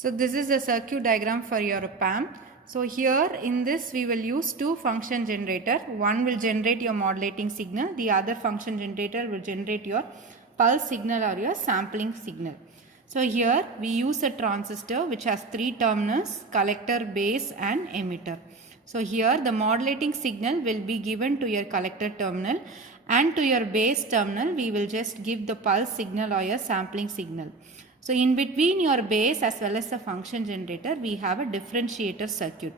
So this is the circuit diagram for your PAM. So here in this we will use two function generator. One will generate your modulating signal. The other function generator will generate your pulse signal or your sampling signal. So here we use a transistor which has three terminals: collector, base and emitter. So here the modulating signal will be given to your collector terminal, and to your base terminal we will just give the pulse signal or your sampling signal. So in between your base as well as the function generator we have a differentiator circuit,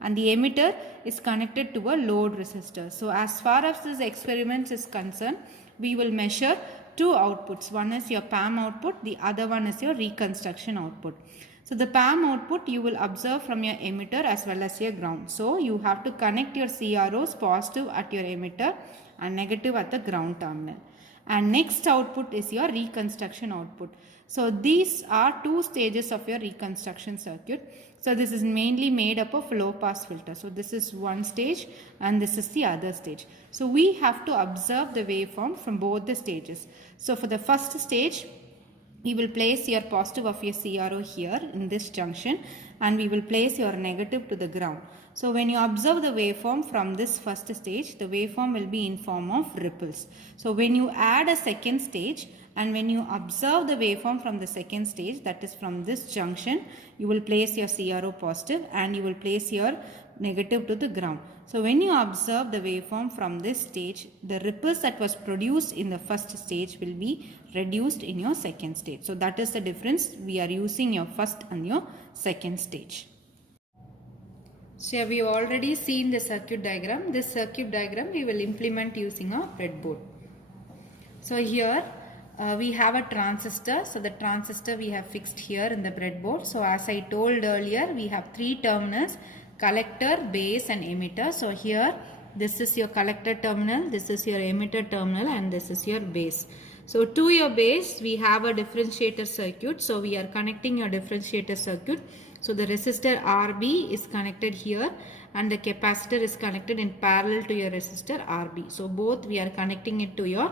and the emitter is connected to a load resistor. So as far as this experiment is concerned, we will measure two outputs. One is your PAM output, the other one is your reconstruction output. So the PAM output you will observe from your emitter as well as your ground. So you have to connect your CROs positive at your emitter and negative at the ground terminal. And next output is your reconstruction output. So these are two stages of your reconstruction circuit. So this is mainly made up of low pass filter. So this is one stage and this is the other stage. So we have to observe the waveform from both the stages. So for the first stage, we will place your positive of your CRO here in this junction, and we will place your negative to the ground. So when you observe the waveform from this first stage, the waveform will be in form of ripples. So when you add a second stage and when you observe the waveform from the second stage, that is from this junction, you will place your CRO positive and you will place your negative to the ground. So when you observe the waveform from this stage, the ripples that was produced in the first stage will be reduced in your second stage. So that is the difference. We are using your first and your second stage. So we have already seen the circuit diagram. This circuit diagram we will implement using a breadboard. So here we have a transistor. So the transistor we have fixed here in the breadboard. So as I told earlier, we have three terminals: collector, base and emitter. So here this is your collector terminal, this is your emitter terminal, and this is your base. So to your base we have a differentiator circuit. So we are connecting your differentiator circuit. So the resistor RB is connected here and the capacitor is connected in parallel to your resistor RB. So both we are connecting it to your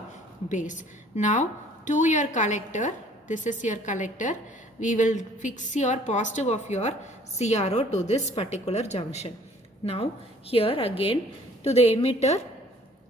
base. Now to your collector, this is your collector, we will fix your positive of your CRO to this particular junction. Now here again to the emitter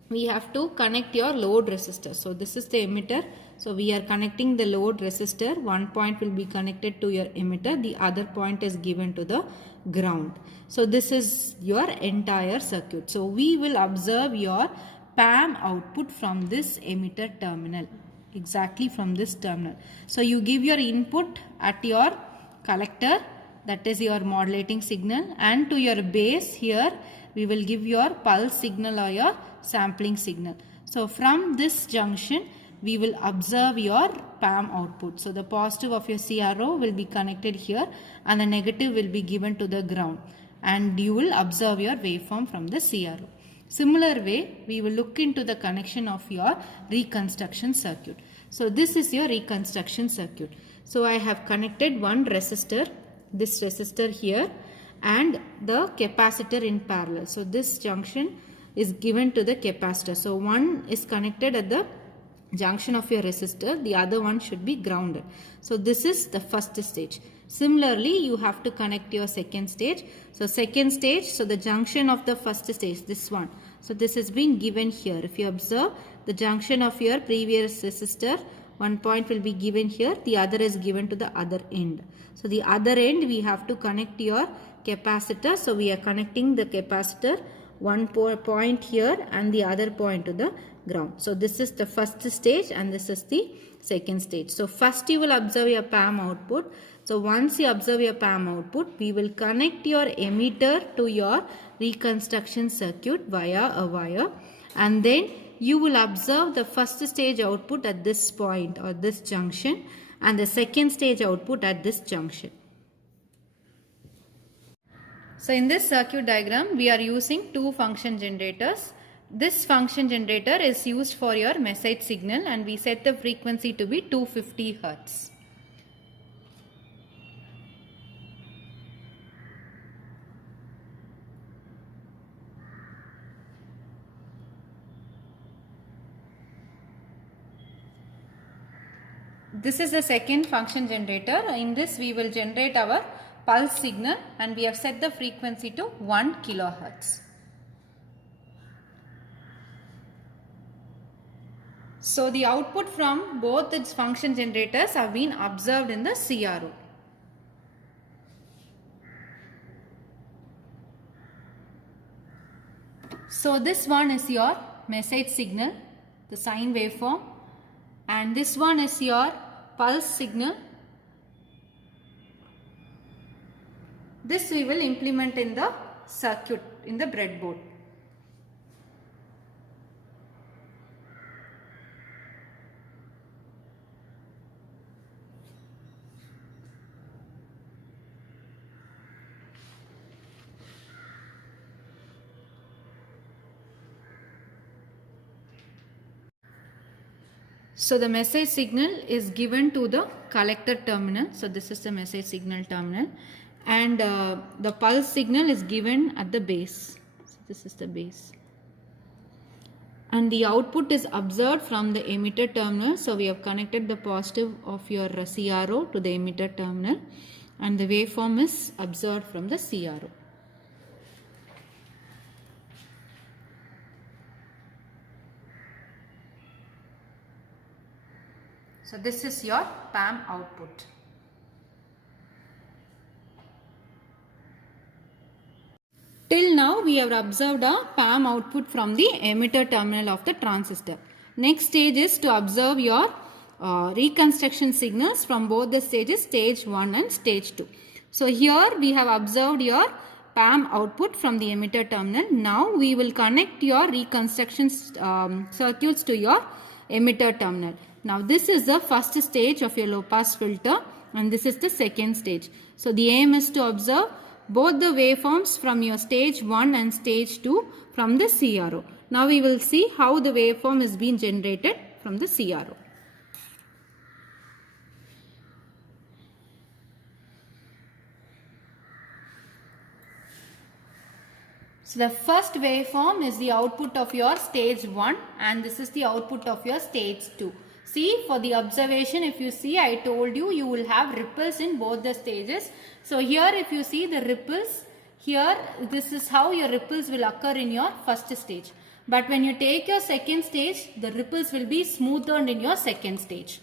we have to connect your load resistor. So this is the emitter. So we are connecting the load resistor. One point will be connected to your emitter. The other point is given to the ground. So this is your entire circuit. So we will observe your PAM output from this emitter terminal. Exactly from this terminal. So you give your input at your collector, that is your modulating signal, and to your base here we will give your pulse signal or your sampling signal. So from this junction we will observe your PAM output. So the positive of your CRO will be connected here and the negative will be given to the ground, and you will observe your waveform from the CRO. Similar way we will look into the connection of your reconstruction circuit. So this is your reconstruction circuit. So I have connected one resistor, this resistor here, and the capacitor in parallel. So this junction is given to the capacitor. So one is connected at the junction of your resistor, the other one should be grounded. So this is the first stage. Similarly, you have to connect your second stage. So second stage, so the junction of the first stage, this one. So this has been given here. If you observe the junction of your previous resistor, one point will be given here, the other is given to the other end. So the other end we have to connect your capacitor. So we are connecting the capacitor, one point here and the other point to the ground. So this is the first stage and this is the second stage. So first you will observe your PAM output. So once you observe your PAM output, we will connect your emitter to your reconstruction circuit via a wire, and then you will observe the first stage output at this point or this junction and the second stage output at this junction. So in this circuit diagram we are using two function generators. This function generator is used for your message signal and we set the frequency to be 250 Hz. this is the second function generator. In this we will generate our pulse signal and we have set the frequency to 1 kilohertz. So the output from both its function generators have been observed in the CRO. So this one is your message signal, the sine waveform, and this one is your pulse signal. This we will implement in the circuit, in the breadboard. So the message signal is given to the collector terminal. So this is the message signal terminal, and the pulse signal is given at the base. So this is the base, and the output is observed from the emitter terminal. So we have connected the positive of your CRO to the emitter terminal, and the waveform is observed from the CRO. So this is your PAM output. Till now we have observed a PAM output from the emitter terminal of the transistor. Next stage is to observe your reconstruction signals from both the stages, stage 1 and stage 2. So here we have observed your PAM output from the emitter terminal. Now we will connect your reconstruction circuits to your emitter terminal. Now this is the first stage of your low pass filter and this is the second stage. So the aim is to observe both the waveforms from your stage 1 and stage 2 from the CRO. Now we will see how the waveform is being generated from the CRO. So the first waveform is the output of your stage 1 and this is the output of your stage 2. See, for the observation, if you see, I told you, you will have ripples in both the stages. So here if you see the ripples, here this is how your ripples will occur in your first stage. But when you take your second stage, the ripples will be smoothed in your second stage.